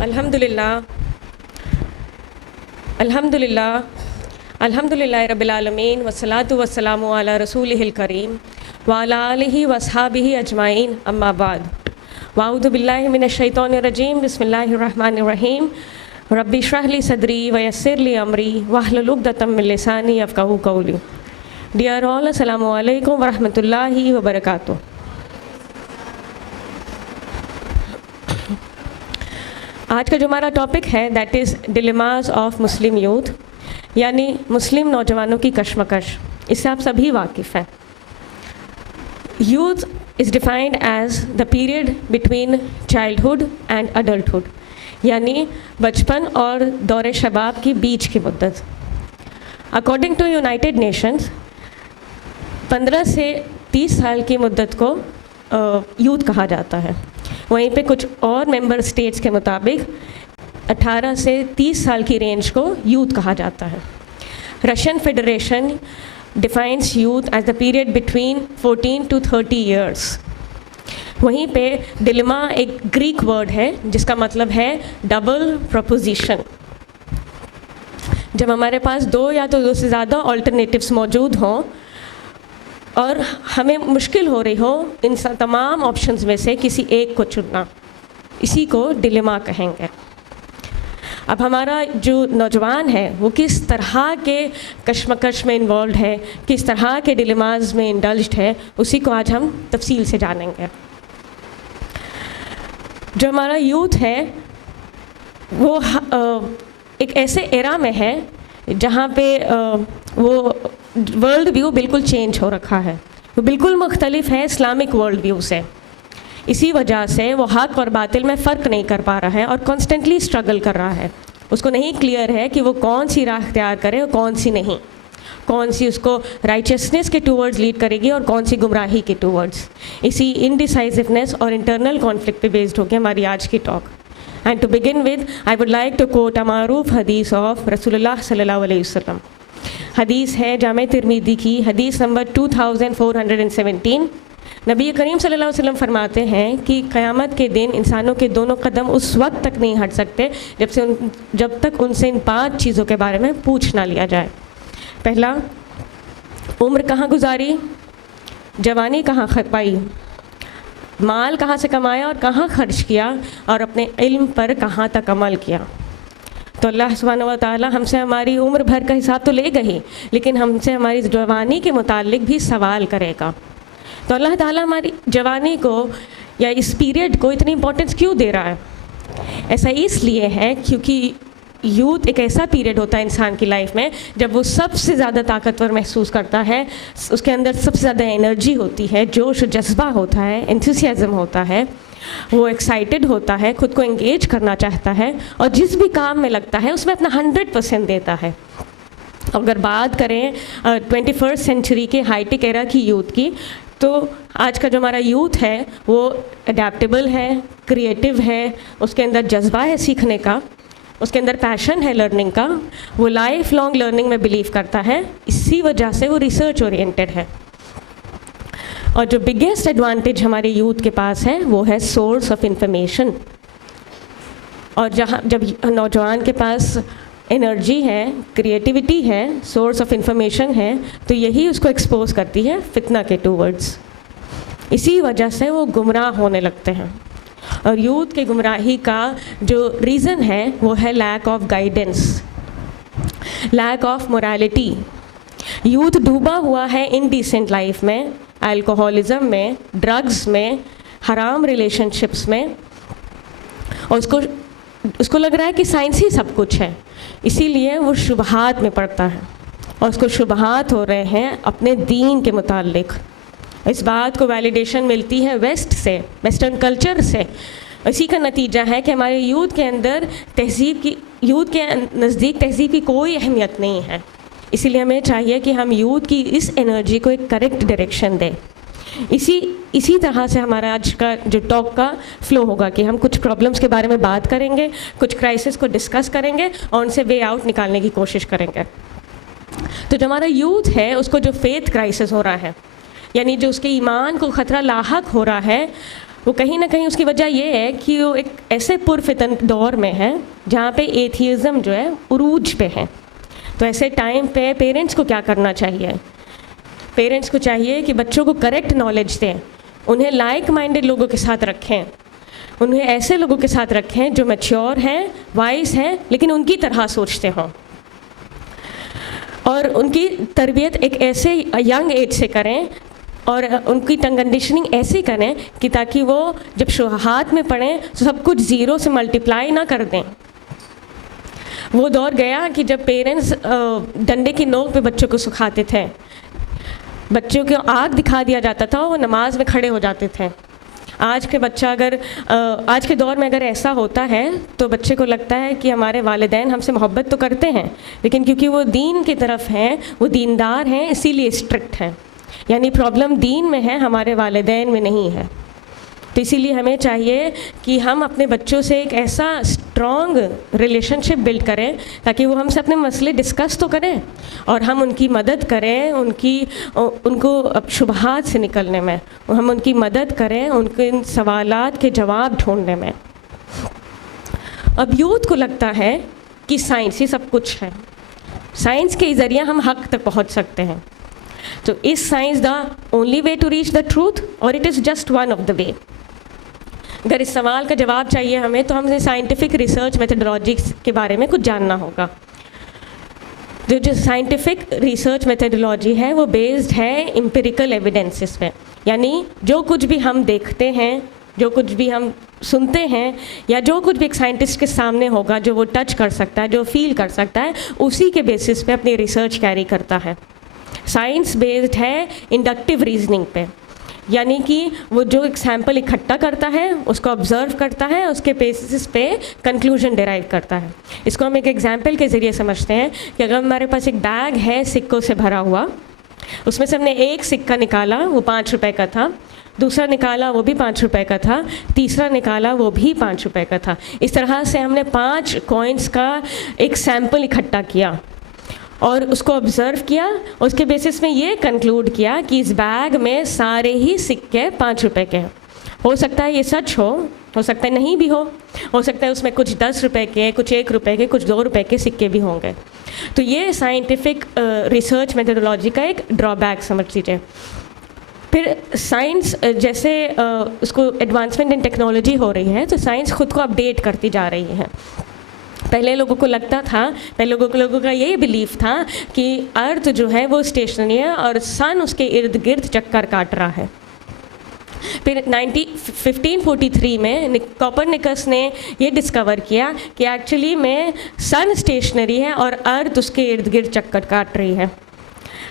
الحمدللہ رب العالمین والصلاۃ والسلام علی رسولہ الکریم وعلی آلہ واصحابہ اجمعین، اما بعد، واعوذ باللہ من الشیطان الرجیم، بسم اللہ الرحمن الرحیم، رب اشرح لی صدری ویسر لی امری واحلل عقدۃ من لسانی یفقہوا قولی۔ ڈیئر آل، السلام علیکم ورحمۃ اللہ وبرکاتہ۔ آج کا جو ہمارا ٹاپک ہے that is ڈیلیماز of Muslim youth, یعنی مسلم نوجوانوں کی کشمکش۔ اس سے آپ سبھی واقف ہیں۔ Youth is defined as the period between childhood and adulthood, یعنی بچپن اور دور شباب کی بیچ کی مدت۔ اکارڈنگ ٹو یونائٹیڈ نیشنز 15 سے 30 سال کی مدت کو یوتھ کہا جاتا ہے۔ وہیں پہ کچھ اور ممبر اسٹیٹس کے مطابق 18 سے 30 سال کی رینج کو یوتھ کہا جاتا ہے۔ Russian federation defines youth as the period between 14 to 30 years. وہیں پہ ڈیلیما ایک گریک ورڈ ہے جس کا مطلب ہے ڈبل پروپوزیشن۔ جب ہمارے پاس دو یا تو دو سے زیادہ آلٹرنیٹیوس موجود ہوں اور ہمیں مشکل ہو رہی ہو ان تمام آپشنز میں سے کسی ایک کو چننا، اسی کو ڈیلیما کہیں گے۔ اب ہمارا جو نوجوان ہے وہ کس طرح کے کشمکش میں انوالوڈ ہے، کس طرح کے ڈیلیماز میں انڈلجڈ ہے، اسی کو آج ہم تفصیل سے جانیں گے۔ جو ہمارا یوتھ ہے وہ ایک ایسے ایرا میں ہے جہاں پہ وہ ورلڈ ویو بالکل چینج ہو رکھا ہے، وہ بالکل مختلف ہے اسلامک ورلڈ ویو سے۔ اسی وجہ سے وہ حق اور باطل میں فرق نہیں کر پا رہا ہے اور کانسٹنٹلی اسٹرگل کر رہا ہے۔ اس کو نہیں کلیئر ہے کہ وہ کون سی راہ اختیار کرے اور کون سی نہیں، کون سی اس کو رائچسنس کے ٹورڈز لیڈ کرے گی اور کون سی گمراہی کے ٹورڈز۔ اسی انڈیسائزونیس اور انٹرنل کانفلکٹ پہ بیسڈ ہوگی ہماری آج کی talk. And to begin with I would like to quote a معروف حدیث آف رسول اللہ صلی اللہ علیہ وسلم۔ حدیث ہے جامع ترمذی کی حدیث نمبر 2417۔ نبی کریم صلی اللہ علیہ وسلم فرماتے ہیں کہ قیامت کے دن انسانوں کے دونوں قدم اس وقت تک نہیں ہٹ سکتے جب تک ان سے ان 5 چیزوں کے بارے میں پوچھ نہ لیا جائے۔ پہلا، عمر کہاں گزاری، جوانی کہاں پائی، مال کہاں سے کمایا اور کہاں خرچ کیا، اور اپنے علم پر کہاں تک عمل کیا۔ تو اللہ سبحانہ و تعالیٰ ہم سے ہماری عمر بھر کا حساب تو لے گا ہی، لیکن ہم سے ہماری جوانی کے متعلق بھی سوال کرے گا۔ تو اللہ تعالیٰ ہماری جوانی کو یا اس پیریڈ کو اتنی امپورٹنس کیوں دے رہا ہے؟ ایسا اس لیے ہے کیونکہ یوتھ ایک ایسا پیریڈ ہوتا ہے انسان کی لائف میں جب وہ سب سے زیادہ طاقتور محسوس کرتا ہے، اس کے اندر سب سے زیادہ انرجی ہوتی ہے، جوش و جذبہ ہوتا ہے، انتھوسیازم ہوتا ہے، وہ ایکسائٹیڈ ہوتا ہے، خود کو انگیج کرنا چاہتا ہے اور جس بھی کام میں لگتا ہے اس میں اپنا 100% دیتا ہے۔ اگر بات کریں 21st سینچری کے ہائی ٹیک ایرا کی یوتھ کی، تو آج کا جو ہمارا یوتھ ہے وہ اڈیپٹیبل ہے، کریٹیو ہے، اس کے اندر جذبہ ہے سیکھنے کا، اس کے اندر پیشن ہے لرننگ کا، وہ لائف لانگ لرننگ میں بلیو کرتا ہے، اسی وجہ سے وہ ریسرچ اورینٹیڈ ہے۔ اور جو بگیسٹ ایڈوانٹیج ہمارے یوتھ کے پاس ہے وہ ہے سورس آف انفارمیشن۔ اور جب نوجوان کے پاس انرجی ہے، کریٹیوٹی ہے، سورس آف انفارمیشن ہے، تو یہی اس کو ایکسپوز کرتی ہے فتنہ کے ٹورڈز۔ اسی وجہ سے وہ گمراہ ہونے لگتے ہیں۔ اور یوتھ کے گمراہی کا جو ریزن ہے وہ ہے lack of guidance, lack of morality. Youth ڈوبا ہوا ہے انڈیسنٹ لائف میں، الکوہولزم میں، ڈرگز میں، حرام ریلیشن شپس میں، اور اس کو لگ رہا ہے کہ سائنس ہی سب کچھ ہے، اسی لیے وہ شبہات میں پڑتا ہے، اور اس کو شبہات ہو رہے ہیں اپنے دین کے متعلق۔ اس بات کو ویلیڈیشن ملتی ہے ویسٹ سے، ویسٹرن کلچر سے۔ اسی کا نتیجہ ہے کہ ہمارے یوتھ کے اندر یوتھ کے نزدیک تہذیب کی کوئی اہمیت نہیں ہے۔ اسی لیے ہمیں چاہیے کہ ہم یوتھ کی اس انرجی کو ایک کریکٹ ڈائریکشن دیں۔ اسی طرح سے ہمارا آج کا جو ٹاک کا فلو ہوگا کہ ہم کچھ پرابلمس کے بارے میں بات کریں گے، کچھ کرائسس کو ڈسکس کریں گے اور ان سے وے آؤٹ نکالنے کی کوشش کریں گے۔ تو جو ہمارا یوتھ ہے اس کو جو فیتھ کرائسس ہو رہا ہے، یعنی جو اس کے ایمان کو خطرہ لاحق ہو رہا ہے، وہ کہیں نہ کہیں اس کی وجہ یہ ہے کہ وہ ایک ایسے پرفتن دور میں ہے جہاں پہ ایتھیزم جو ہے عروج پہ ہے. تو ایسے ٹائم پہ پیرنٹس کو کیا کرنا چاہیے؟ پیرنٹس کو چاہیے کہ بچوں کو کریکٹ نالج دیں، انہیں لائک مائنڈڈ لوگوں کے ساتھ رکھیں، انہیں ایسے لوگوں کے ساتھ رکھیں جو میچیور ہیں، وائز ہیں، لیکن ان کی طرح سوچتے ہوں، اور ان کی تربیت ایک ایسے ینگ ایج سے کریں اور ان کی کنڈیشننگ ایسی کریں کہ تاکہ وہ جب ہاتھ میں پڑھیں تو سب کچھ زیرو سے ملٹیپلائی نہ کر دیں. وہ دور گیا کہ جب پیرنٹس ڈنڈے کی نوک پہ بچوں کو سکھاتے تھے، بچوں کو آگ دکھا دیا جاتا تھا، وہ نماز میں کھڑے ہو جاتے تھے. آج کے بچہ آج کے دور میں اگر ایسا ہوتا ہے تو بچے کو لگتا ہے کہ ہمارے والدین ہم سے محبت تو کرتے ہیں، لیکن کیونکہ وہ دین کی طرف ہیں، وہ دیندار ہیں، اسی لیے اسٹرکٹ ہیں. یعنی پرابلم دین میں ہے، ہمارے والدین میں نہیں ہے. تو اسی لیے ہمیں چاہیے کہ ہم اپنے بچوں سے ایک ایسا اسٹرانگ ریلیشن شپ بلڈ کریں تاکہ وہ ہم سے اپنے مسئلے ڈسکس تو کریں اور ہم ان کی مدد کریں، ان کو شبہات سے نکلنے میں، ہم ان کی مدد کریں ان کے ان سوالات کے جواب ڈھونڈنے میں. اب یوتھ کو لگتا ہے کہ سائنس ہی سب کچھ ہے، سائنس کے ذریعے ہم حق تک پہنچ سکتے ہیں. تو is science the only way to reach the truth or it is just one of the way؟ اگر اس سوال کا جواب چاہیے ہمیں تو ہمیں سائنٹیفک ریسرچ میتھڈولوجیز کے بارے میں کچھ جاننا ہوگا. جو سائنٹیفک ریسرچ میتھڈولوجی ہے وہ بیسڈ ہے امپیریکل ایویڈنسز پہ، یعنی جو کچھ بھی ہم دیکھتے ہیں، جو کچھ بھی ہم سنتے ہیں، یا جو کچھ بھی ایک سائنٹسٹ کے سامنے ہوگا جو وہ ٹچ کر سکتا ہے، جو فیل کر سکتا ہے، اسی کے بیسس پہ اپنی ریسرچ کیری کرتا ہے. سائنس بیسڈ ہے انڈکٹیو ریزننگ پہ، یعنی کہ وہ جو ایک سیمپل اکٹھا کرتا ہے، اس کو آبزرو کرتا ہے، اس کے بیسس پہ کنکلوژن ڈیرائیو کرتا ہے. اس کو ہم ایک ایگزامپل کے ذریعے سمجھتے ہیں کہ اگر ہمارے پاس ایک بیگ ہے سکوں سے بھرا ہوا، اس میں سے ہم نے ایک سکہ نکالا، وہ 5 روپے کا تھا، دوسرا نکالا وہ بھی 5 روپے کا تھا، تیسرا نکالا وہ بھی 5 روپے کا تھا. اس طرح سے ہم نے 5 کوائنس کا ایک سیمپل اکٹھا کیا اور اس کو آبزرو کیا، اس کے بیسس میں یہ کنکلوڈ کیا کہ اس بیگ میں سارے ہی سکے 5 روپے کے ہیں. ہو سکتا ہے یہ سچ ہو سکتا ہے نہیں بھی ہو سکتا ہے اس میں کچھ 10 روپے کے، کچھ 1 روپے کے، کچھ 2 روپے کے سکے بھی ہوں گے. تو یہ سائنٹیفک ریسرچ میتھڈولوجی کا ایک ڈرا بیک سمجھ لیجیے. پھر سائنس جیسے اس کو ایڈوانسمنٹ ان ٹیکنالوجی ہو رہی ہے تو سائنس خود کو اپڈیٹ کرتی جا رہی ہے. پہلے لوگوں کا یہی بلیف تھا کہ ارتھ جو ہے وہ اسٹیشنری ہے اور سن اس کے ارد گرد چکر کاٹ رہا ہے. پھر 1543 میں کوپرنیکس نے یہ ڈسکور کیا کہ ایکچولی میں سن اسٹیشنری ہے اور ارتھ اس کے ارد گرد چکر کاٹ رہی ہے.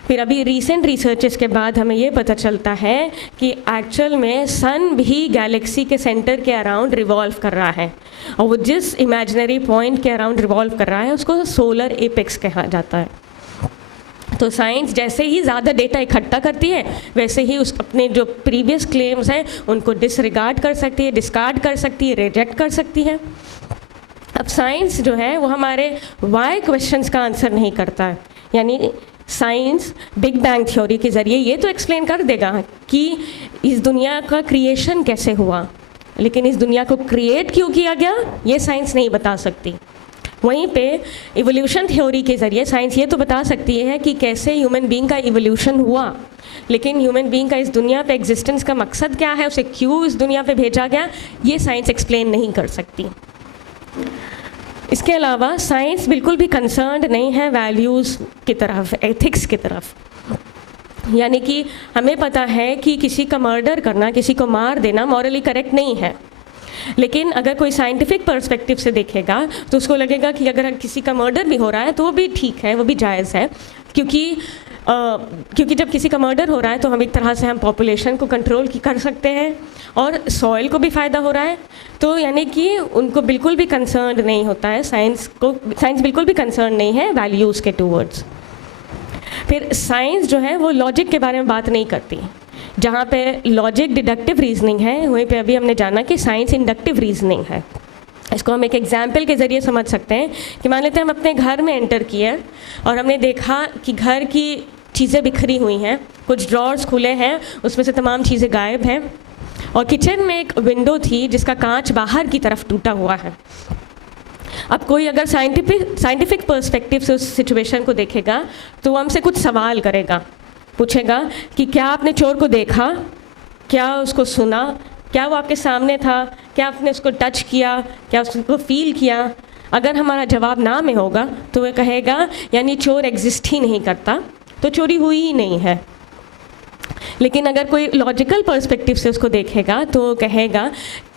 پھر ابھی ریسنٹ ریسرچز کے بعد ہمیں یہ پتہ چلتا ہے کہ ایکچوئل میں سن بھی گیلیکسی کے سینٹر کے اراؤنڈ ریوالو کر رہا ہے، اور وہ جس امیجنری پوائنٹ کے اراؤنڈ ریوالو کر رہا ہے اس کو سولر ایپیکس کہا جاتا ہے. تو سائنس جیسے ہی زیادہ ڈیٹا اکٹھا کرتی ہے ویسے ہی اس اپنے جو پریویس کلیمز ہیں ان کو ڈسریگارڈ کر سکتی ہے، ڈسکارڈ کر سکتی ہے، ریجیکٹ کر سکتی ہے. اب سائنس جو ہے وہ ہمارے وائی کویشچنس کا آنسر نہیں کرتا ہے. یعنی سائنس بگ بینگ تھیوری کے ذریعے یہ تو ایکسپلین کر دے گا کہ اس دنیا کا کریشن کیسے ہوا، لیکن اس دنیا کو کریٹ کیوں کیا گیا یہ سائنس نہیں بتا سکتی. وہیں پہ ایولیوشن تھیوری کے ذریعے سائنس یہ تو بتا سکتی ہے کہ کیسے ہیومن بینگ کا ایولیوشن ہوا، لیکن ہیومن بینگ کا اس دنیا پہ ایگزسٹنس کا مقصد کیا ہے، اسے کیوں اس دنیا پہ بھیجا گیا، یہ سائنس ایکسپلین نہیں کر سکتی. اس کے علاوہ سائنس بالکل بھی کنسرنڈ نہیں ہے ویلیوز کی طرف، ایتھکس کی طرف. یعنی کہ ہمیں پتہ ہے کہ کسی کا مرڈر کرنا، کسی کو مار دینا مورلی کریکٹ نہیں ہے، لیکن اگر کوئی سائنٹیفک پرسپیکٹیو سے دیکھے گا تو اس کو لگے گا کہ اگر کسی کا مرڈر بھی ہو رہا ہے تو وہ بھی ٹھیک ہے، وہ بھی جائز ہے، کیونکہ جب کسی کا مرڈر ہو رہا ہے تو ہم ایک طرح سے ہم پاپولیشن کو کنٹرول کر سکتے ہیں اور سوئل کو بھی فائدہ ہو رہا ہے. تو یعنی کہ ان کو بالکل بھی کنسرنڈ نہیں ہوتا ہے، سائنس بالکل بھی کنسرن نہیں ہے ویلیوز کے ٹوورڈز. پھر سائنس جو ہے وہ لاجک کے بارے میں بات نہیں کرتی. جہاں پہ لاجک ڈیڈکٹیو ریزننگ ہے وہیں پہ ابھی ہم نے جانا کہ سائنس انڈکٹیو ریزننگ ہے. اس کو ہم ایک ایگزامپل کے ذریعے سمجھ سکتے ہیں کہ مان لیتے ہیں ہم اپنے گھر میں انٹر کیے اور ہم نے دیکھا کہ گھر کی چیزیں بکھری ہوئی ہیں، کچھ ڈرارز کھلے ہیں، اس میں سے تمام چیزیں غائب ہیں. اور کچن میں ایک ونڈو تھی جس کا کانچ باہر کی طرف ٹوٹا ہوا ہے. اب کوئی اگر سائنٹیفک پرسپیکٹیو سے اس سچویشن کو دیکھے گا تو وہ ہم سے کچھ سوال کرے گا, پوچھے گا کہ کیا آپ نے چور کو دیکھا, کیا اس کو سنا, کیا وہ آپ کے سامنے تھا, کیا آپ نے اس کو ٹچ کیا, کیا اس کو فیل کیا. اگر ہمارا جواب نہ میں ہوگا تو وہ کہے گا یعنی چور ایگزسٹ ہی نہیں کرتا, تو چوری ہوئی ہی نہیں ہے. لیکن اگر کوئی لاجیکل پرسپیکٹیو سے اس کو دیکھے گا تو وہ کہے گا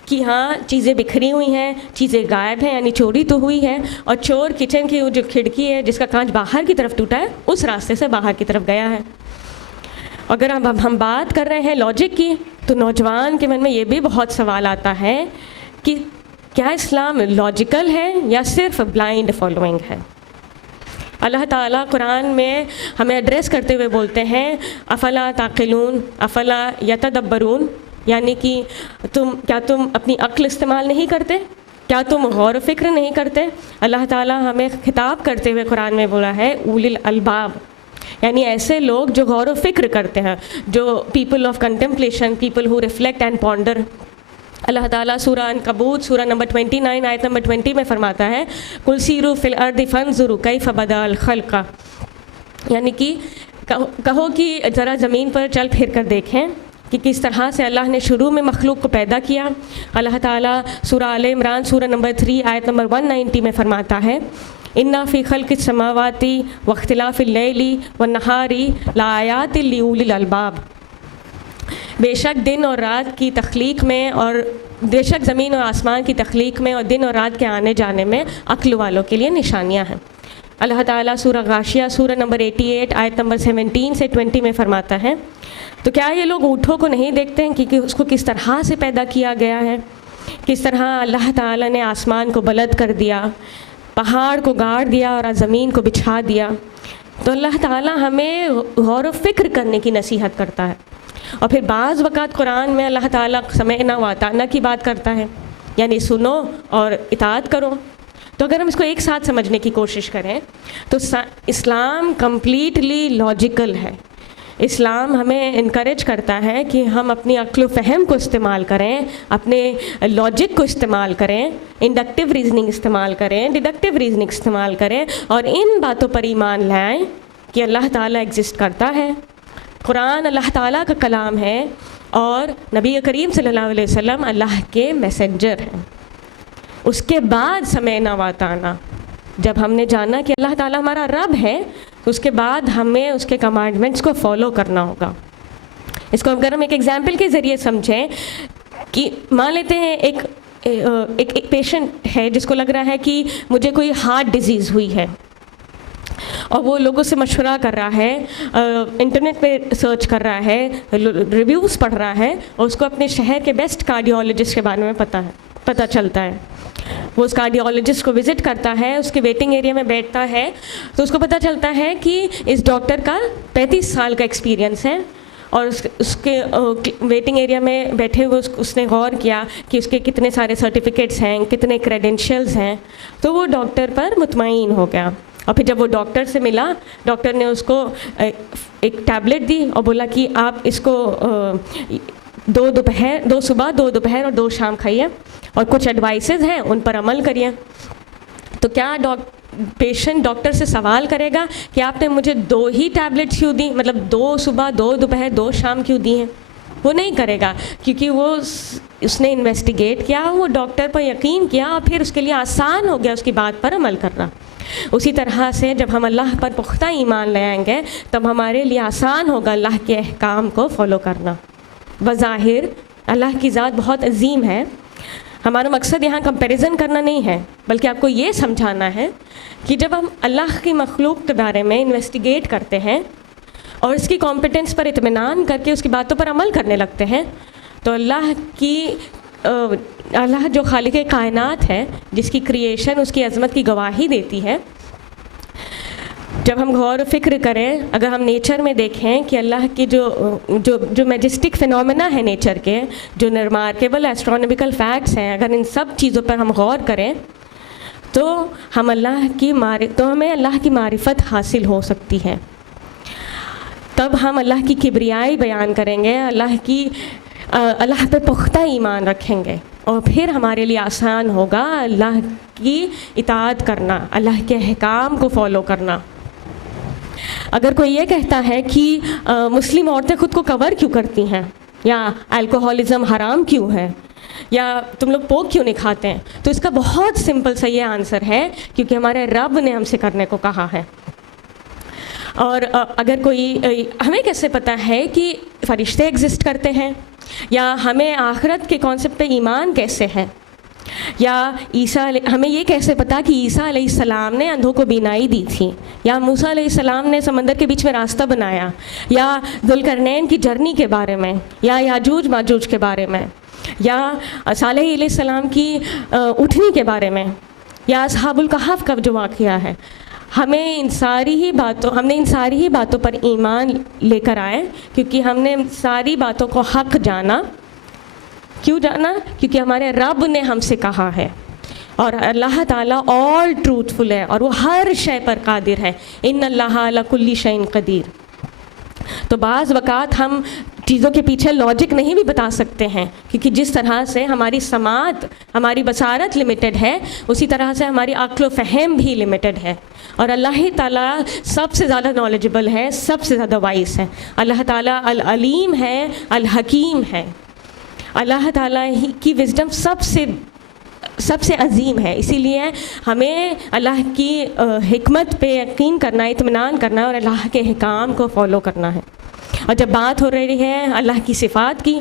کہ ہاں چیزیں بکھری ہوئی ہیں, چیزیں غائب ہیں, یعنی چوری تو ہوئی ہے, اور چور کچن کی وہ جو کھڑکی ہے جس کا کانچ باہر کی طرف ٹوٹا ہے اس راستے سے باہر کی طرف گیا ہے. اگر اب ہم بات کر رہے ہیں لاجک کی, تو نوجوان کے من میں یہ بھی بہت سوال آتا ہے کہ کیا اسلام لاجیکل ہے یا صرف بلائنڈ فالوئنگ ہے. اللہ تعالیٰ قرآن میں ہمیں ایڈریس کرتے ہوئے بولتے ہیں افلا تعقلون, افلا یتدبرون, یعنی کہ کیا تم اپنی عقل استعمال نہیں کرتے, کیا تم غور و فکر نہیں کرتے. اللہ تعالیٰ ہمیں خطاب کرتے ہوئے قرآن میں بولا ہے اولی الالباب, یعنی ایسے لوگ جو غور و فکر کرتے ہیں, جو people of contemplation, people who reflect and ponder. اللہ تعالیٰ سورہ عنکبوت سورہ نمبر 29 آیت نمبر 20 میں فرماتا ہے قل سیروا فی الارض فانظروا کیف بدأ الخلق, یعنی کہ کہو کہ ذرا زمین پر چل پھر کر دیکھیں کہ کس طرح سے اللہ نے شروع میں مخلوق کو پیدا کیا. اللہ تعالیٰ سورہ آل عمران سورہ نمبر 3 آیت نمبر 190 میں فرماتا ہے انا فی خلق السماوات واختلاف اللیل والنہار لآیات لأولی الالباب, بے شک دن اور رات کی تخلیق میں, اور بے شک زمین اور آسمان کی تخلیق میں اور دن اور رات کے آنے جانے میں عقل والوں کے لیے نشانیاں ہیں. اللہ تعالیٰ سورہ غاشیہ سورہ نمبر 88 آیت نمبر 17 سے 20 میں فرماتا ہے تو کیا یہ لوگ اونٹوں کو نہیں دیکھتے ہیں کہ اس کو کس طرح سے پیدا کیا گیا ہے, کس طرح اللہ تعالیٰ نے آسمان کو بلند کر دیا, پہاڑ کو گاڑ دیا اور زمین کو بچھا دیا. تو اللہ تعالیٰ ہمیں غور و فکر کرنے کی نصیحت کرتا ہے. اور پھر بعض وقت قرآن میں اللہ تعالیٰ سمعنا و اطعنا کی بات کرتا ہے, یعنی سنو اور اطاعت کرو. تو اگر ہم اس کو ایک ساتھ سمجھنے کی کوشش کریں تو اسلام کمپلیٹلی لاجیکل ہے. اسلام ہمیں انکریج کرتا ہے کہ ہم اپنی عقل و فہم کو استعمال کریں, اپنے لاجک کو استعمال کریں, انڈکٹیو ریزننگ استعمال کریں, ڈیڈکٹیو ریزننگ استعمال کریں, اور ان باتوں پر ایمان لائیں کہ اللہ تعالیٰ ایگزسٹ کرتا ہے. قرآن اللہ تعالیٰ کا کلام ہے اور نبی کریم صلی اللہ علیہ وسلم اللہ کے میسنجر ہیں. اس کے بعد سمعنا و اطعنا, جب ہم نے جانا کہ اللہ تعالیٰ ہمارا رب ہے تو اس کے بعد ہمیں اس کے کمانڈمنٹس کو فالو کرنا ہوگا. اس کو اگر ہم ایک ایگزامپل کے ذریعے سمجھیں کہ مان لیتے ہیں ایک پیشنٹ ہے جس کو لگ رہا ہے کہ مجھے کوئی ہارٹ ڈیزیز ہوئی ہے, اور وہ لوگوں سے مشورہ کر رہا ہے, انٹرنیٹ پہ سرچ کر رہا ہے, ریویوز پڑھ رہا ہے, اور اس کو اپنے شہر کے بیسٹ کارڈیولوجسٹ کے بارے میں پتہ چلتا ہے. وہ اس کارڈیولوجسٹ کو وزٹ کرتا ہے, اس کے ویٹنگ ایریا میں بیٹھتا ہے, تو اس کو پتہ چلتا ہے کہ اس ڈاکٹر کا 35 سال کا ایکسپیرینس ہے, اور اس کے ویٹنگ ایریا میں بیٹھے ہوئے اس نے غور کیا کہ اس کے کتنے سارے سرٹیفکیٹس ہیں, کتنے کریڈینشیلز ہیں, تو وہ ڈاکٹر پر مطمئن ہو گیا. اور پھر جب وہ ڈاکٹر سے ملا, ڈاکٹر نے اس کو ایک ٹیبلٹ دی اور بولا کہ آپ اس کو 2 صبح 2 دوپہر اور 2 شام کھائیے, اور کچھ ایڈوائسز ہیں ان پر عمل کریے. تو کیا پیشنٹ ڈاکٹر سے سوال کرے گا کہ آپ نے مجھے 2 ہی ٹیبلٹس کیوں دی, مطلب 2 صبح 2 دوپہر 2 شام کیوں دی ہیں؟ وہ نہیں کرے گا, کیونکہ اس نے انویسٹیگیٹ کیا, وہ ڈاکٹر پر یقین کیا, اور پھر اس کے لیے آسان ہو گیا اس کی بات پر عمل کرنا. اسی طرح سے جب ہم اللہ پر پختہ ایمان لے آئیں گے تب ہمارے لیے آسان ہوگا اللہ کے احکام کو فالو کرنا. بظاہر اللہ کی ذات بہت عظیم ہے. ہمارا مقصد یہاں کمپیریزن کرنا نہیں ہے, بلکہ آپ کو یہ سمجھانا ہے کہ جب ہم اللہ کی مخلوق کے بارے میں انویسٹیگیٹ کرتے ہیں اور اس کی کمپیٹنس پر اطمینان کر کے اس کی باتوں پر عمل کرنے لگتے ہیں, تو اللہ جو خالق کائنات ہے, جس کی کریشن اس کی عظمت کی گواہی دیتی ہے, جب ہم غور و فکر کریں, اگر ہم نیچر میں دیکھیں کہ اللہ کی جو میجسٹک فینومینا ہے نیچر کے, جو ریمارکیبل ایسٹرونومیکل فیکٹس ہیں, اگر ان سب چیزوں پر ہم غور کریں تو ہمیں اللہ کی معرفت حاصل ہو سکتی ہے. تب ہم اللہ کی کبریائی بیان کریں گے, اللہ کی اللہ پہ پختہ ایمان رکھیں گے اور پھر ہمارے لیے آسان ہوگا اللہ کی اطاعت کرنا، اللہ کے احکام کو فالو کرنا۔ اگر کوئی یہ کہتا ہے کہ مسلم عورتیں خود کو کور کیوں کرتی ہیں، یا الکوہولزم حرام کیوں ہے، یا تم لوگ پوک کیوں نہیں کھاتے ہیں، تو اس کا بہت سمپل سا یہ آنسر ہے کیونکہ ہمارے رب نے ہم سے کرنے کو کہا ہے۔ اور اگر کوئی ہمیں کیسے پتہ ہے کہ فرشتے ایگزسٹ کرتے ہیں، یا ہمیں آخرت کے کانسیپٹ پہ ایمان کیسے ہے، یا ہمیں یہ کیسے پتا کہ عیسیٰ علیہ السلام نے اندھوں کو بینائی دی تھی، یا موسیٰ علیہ السلام نے سمندر کے بیچ میں راستہ بنایا، یا ذوالقرنین کی جرنی کے بارے میں، یا یاجوج ماجوج کے بارے میں، یا صالح علیہ السلام کی اٹھنی کے بارے میں، یا اصحاب الکہف کا جو واقعہ ہے۔ ہم نے ان ساری ہی باتوں پر ایمان لے کر آئے کیونکہ ہم نے ساری باتوں کو حق جانا۔ کیوں جانا؟ کیونکہ ہمارے رب نے ہم سے کہا ہے، اور اللہ تعالیٰ آل ٹروتھفل ہے اور وہ ہر شے پر قادر ہے۔ ان اللہ علی کل شیء قدیر۔ تو بعض اوقات ہم چیزوں کے پیچھے لاجک نہیں بھی بتا سکتے ہیں، کیونکہ جس طرح سے ہماری سماعت، ہماری بصارت لمیٹڈ ہے، اسی طرح سے ہماری عقل و فہم بھی لمیٹڈ ہے، اور اللہ تعالیٰ سب سے زیادہ نالجبل ہے، سب سے زیادہ وائس ہے۔ اللہ تعالیٰ العلیم ہے، الحکیم ہے۔ اللہ تعالیٰ کی وزڈم سب سے عظیم ہے، اسی لیے ہمیں اللہ کی حکمت پہ یقین کرنا، اطمینان کرنا اور اللہ کے احکام کو فالو کرنا ہے۔ اور جب بات ہو رہی ہے اللہ کی صفات کی،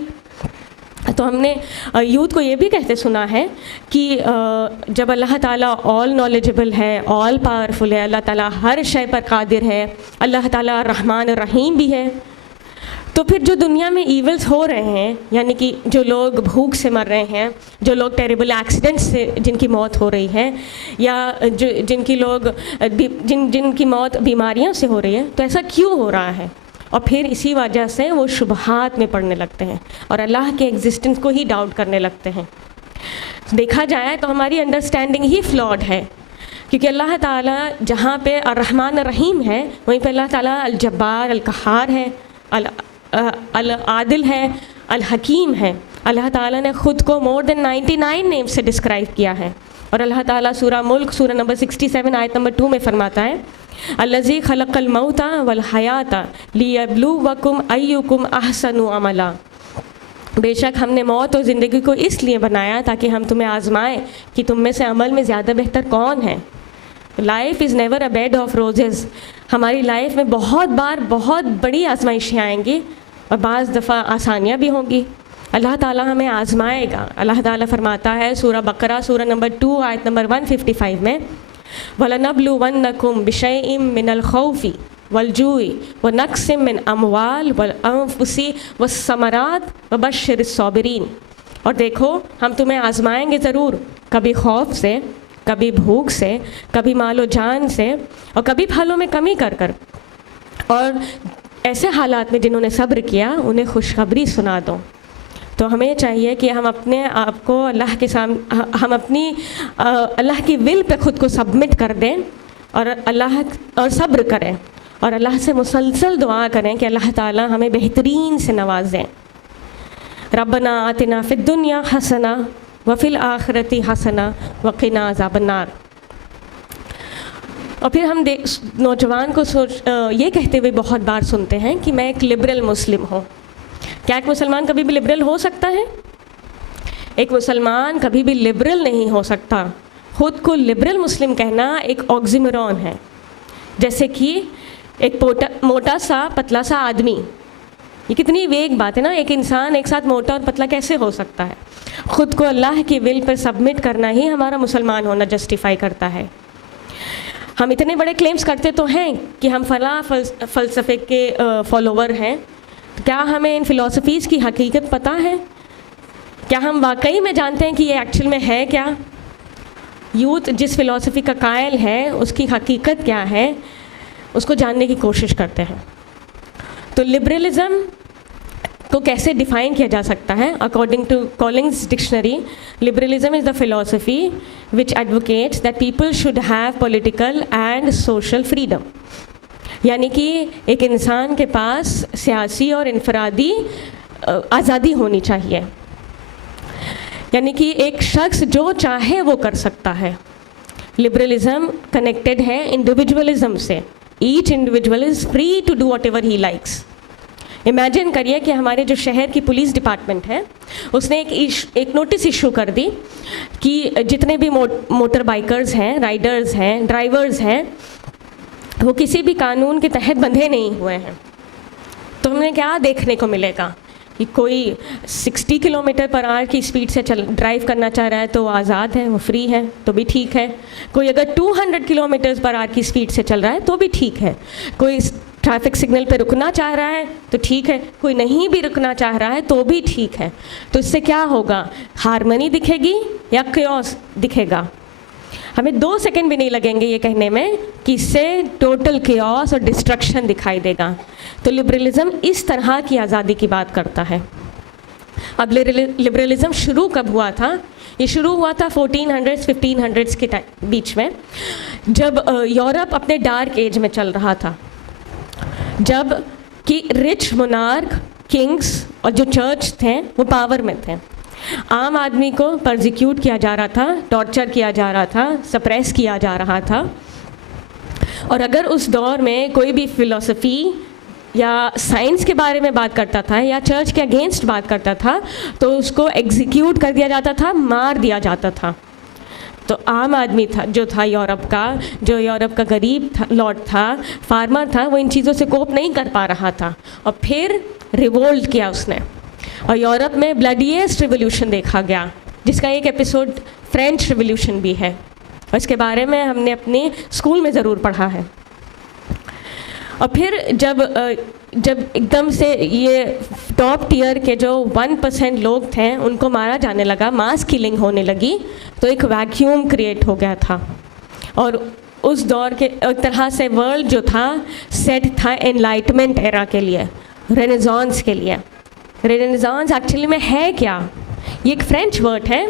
تو ہم نے یوتھ کو یہ بھی کہتے سنا ہے کہ جب اللہ تعالیٰ آل نالجبل ہے، آل پاورفل ہے، اللہ تعالیٰ ہر شے پر قادر ہے، اللہ تعالیٰ رحمان الرحیم بھی ہے، تو پھر جو دنیا میں ایولز ہو رہے ہیں، یعنی کہ جو لوگ بھوک سے مر رہے ہیں، جو لوگ ٹیریبل ایکسیڈنٹ سے جن کی موت ہو رہی ہے، یا جن کی موت بیماریوں سے ہو رہی ہے، تو ایسا کیوں ہو رہا ہے؟ اور پھر اسی وجہ سے وہ شبہات میں پڑنے لگتے ہیں اور اللہ کے ایگزسٹنس کو ہی ڈاؤٹ کرنے لگتے ہیں۔ دیکھا جائے تو ہماری انڈرسٹینڈنگ ہی فلاڈ ہے، کیونکہ اللہ تعالیٰ جہاں پہ الرحمن الرحیم ہے، وہیں پہ اللہ تعالیٰ الجبار، القہار ہے، العادل ہے، الحکیم ہے۔ اللہ تعالیٰ نے خود کو more than 99 نیم سے ڈسکرائب کیا ہے، اور اللہ تعالیٰ سورہ ملک سورہ نمبر 67 آیت نمبر 2 میں فرماتا ہے، الذی خلق الموت والحیات لیبلوکم ایکم احسن عملا۔ بے شک ہم نے موت اور زندگی کو اس لیے بنایا تاکہ ہم تمہیں آزمائیں کہ تم میں سے عمل میں زیادہ بہتر کون ہے۔ Life is never a bad of roses. ہماری لائف میں بہت بڑی آزمائشیں آئیں گی، اور بعض دفعہ آسانیاں بھی ہوں گی۔ اللہ تعالیٰ ہمیں آزمائے گا۔ اللہ تعالیٰ فرماتا ہے سورہ بقرہ سورہ نمبر 2 آیت نمبر 155 میں، وَلَنَبْلُوَنَّكُمْ بِشَيْءٍ مِّنَ الْخَوْفِ وَالْجُوعِ وَنَقْصٍ مِّنْ الْأَمْوَالِ وَالْأَنفُسِ وَالثَّمَرَاتِ وَبَشِّرِ الصَّابِرِينَ۔ اور دیکھو ہم تمہیں آزمائیں گے ضرور، کبھی خوف سے، کبھی بھوک سے، کبھی مال و جان سے، اور کبھی پھلوں میں کمی کر کر، اور ایسے حالات میں جنہوں نے صبر کیا انہیں خوشخبری سنا دو۔ تو ہمیں چاہیے کہ ہم اپنے آپ کو اللہ کے سامنے، ہم اپنی اللہ کی ول پہ خود کو سبمٹ کر دیں، اور صبر کریں، اور اللہ سے مسلسل دعا کریں کہ اللہ تعالیٰ ہمیں بہترین سے نوازیں۔ ربنا آتنا فی الدنیا حسنہ وفی الآخرۃ حسنہ وقنا عذاب النار۔ اور پھر ہم نوجوان کو یہ کہتے ہوئے بہت بار سنتے ہیں کہ میں ایک لبرل مسلم ہوں۔ کیا ایک مسلمان کبھی بھی لبرل ہو سکتا ہے؟ ایک مسلمان کبھی بھی لبرل نہیں ہو سکتا۔ خود کو لبرل مسلم کہنا ایک آکسیمورون ہے، جیسے کہ ایک موٹا سا پتلا سا آدمی۔ یہ کتنی ویگ بات ہے نا، ایک انسان ایک ساتھ موٹا اور پتلا کیسے ہو سکتا ہے؟ خود کو اللہ کی ول پر سبمٹ کرنا ہی ہمارا مسلمان ہونا جسٹیفائی کرتا ہے۔ ہم اتنے بڑے کلیمز کرتے تو ہیں کہ ہم فلاں فلسفے کے فالوور ہیں، کیا ہمیں ان فلسفیز کی حقیقت پتہ ہے؟ کیا ہم واقعی میں جانتے ہیں کہ یہ ایکچوئل میں ہے کیا؟ یوتھ جس فلسفی کا قائل ہے اس کی حقیقت کیا ہے، اس کو جاننے کی کوشش کرتے ہیں۔ تو لبرلزم کو کیسے ڈیفائن کیا جا سکتا ہے؟ According to Collins dictionary, liberalism is the philosophy which advocates that people should have political and social freedom, یعنی کہ ایک انسان کے پاس سیاسی اور انفرادی آزادی ہونی چاہیے، یعنی کہ ایک شخص جو چاہے وہ کر سکتا ہے. لبرلزم کنیکٹڈ ہے انڈیویجولزم سے. Each individual is free to do whatever he likes. Imagine کریے کہ ہمارے جو شہر کی پولیس ڈپارٹمنٹ ہے اس نے ایک نوٹس ایشو کر دی کہ جتنے بھی موٹر بائکرز ہیں، رائڈرز ہیں، ڈرائیورز ہیں، وہ کسی بھی قانون کے تحت بندھے نہیں ہوئے ہیں. تو ہمیں کیا دیکھنے کو ملے گا کہ کوئی 60 کلومیٹر پر آور کی اسپیڈ سے ڈرائیو کرنا چاہ رہا ہے تو وہ آزاد ہے، وہ فری ہے، تو بھی ٹھیک ہے. کوئی اگر 200 کلومیٹر پر آور کی اسپیڈ سے چل رہا ہے تو بھی ٹھیک ہے. کوئی ٹریفک سگنل پہ رکنا چاہ رہا ہے تو ٹھیک ہے، کوئی نہیں بھی رکنا چاہ رہا ہے تو بھی ٹھیک ہے. تو اس سے کیا ہوگا؟ ہارمنی دکھے گی یا کیوس دکھے گا؟ ہمیں 2 سیکنڈ بھی نہیں لگیں گے یہ کہنے میں کہ اس سے ٹوٹل کیوس اور ڈسٹرکشن دکھائی دے گا. تو لبرلزم اس طرح کی آزادی کی بات کرتا ہے. اب لبرلزم شروع کب ہوا تھا؟ یہ شروع ہوا تھا 1400s 1500s کے بیچ میں، جب یورپ اپنے ڈارک ایج میں چل رہا تھا، جب کہ رچ مونارک کنگز اور جو چرچ تھے وہ پاور میں تھے. عام آدمی کو پرزیکیوٹ کیا جا رہا تھا، ٹارچر کیا جا رہا تھا، سپریس کیا جا رہا تھا. اور اگر اس دور میں کوئی بھی فلسفی یا سائنس کے بارے میں بات کرتا تھا یا چرچ کے اگینسٹ بات کرتا تھا تو اس کو ایگزیکیوٹ کر دیا جاتا تھا، مار دیا جاتا تھا. تو عام آدمی تھا جو تھا یورپ کا غریب تھا، لارڈ تھا، فارمر تھا، وہ ان چیزوں سے کوپ نہیں کر پا رہا تھا. اور پھر ریوولٹ کیا اس نے، اور یورپ میں بلڈیسٹ ریولیوشن دیکھا گیا، جس کا ایک ایپیسوڈ فرینچ ریولیوشن بھی ہے، اور اس کے بارے میں ہم نے اپنے اسکول میں ضرور پڑھا ہے. اور پھر جب ایک دم سے یہ ٹاپ ٹیئر کے جو 1% لوگ تھے ان کو مارا جانے لگا، ماس کلنگ ہونے لگی، تو ایک ویکیوم کریٹ ہو گیا تھا. اور اس دور کے ایک طرح سے ورلڈ جو تھا سیٹ تھا انلائٹمنٹ ایرا کے لیے، رینیسانس کے لیے. رینیسانس ایکچولی میں ہے کیا؟ یہ ایک فرینچ ورڈ ہے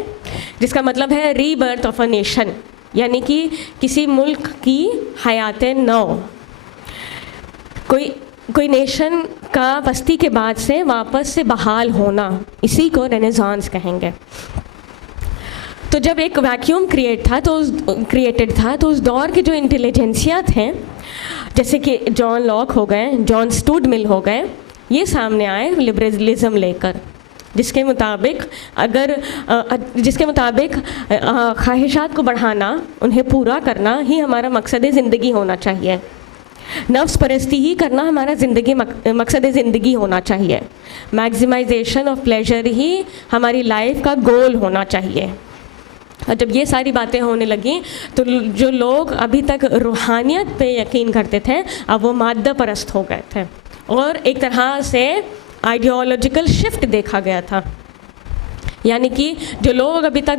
جس کا مطلب ہے ری برتھ آف اے نیشن، یعنی کہ کسی ملک کی حیات نو. کوئی نیشن کا بستی کے بعد سے واپس سے بحال ہونا، اسی کو رینیسانس کہیں گے. تو جب ایک ویکیوم کریٹڈ تھا تو اس دور کے جو انٹیلیجنسیا تھے، جیسے کہ جان لاک ہو گئے، جان اسٹوڈ مل ہو گئے، یہ سامنے آئے لبرلزم لے کر، جس کے مطابق خواہشات کو بڑھانا، انہیں پورا کرنا ہی ہمارا مقصد زندگی ہونا چاہیے. نفس پرستی ہی کرنا ہمارا مقصد زندگی ہونا چاہیے. میگزیمائزیشن آف پلیزر ہی ہماری لائف کا گول ہونا چاہیے. اور جب یہ ساری باتیں ہونے لگیں تو جو لوگ ابھی تک روحانیت پہ یقین کرتے تھے اب وہ مادہ پرست ہو گئے تھے، اور ایک طرح سے آئیڈیالوجیکل شفٹ دیکھا گیا تھا. یعنی کہ جو لوگ ابھی تک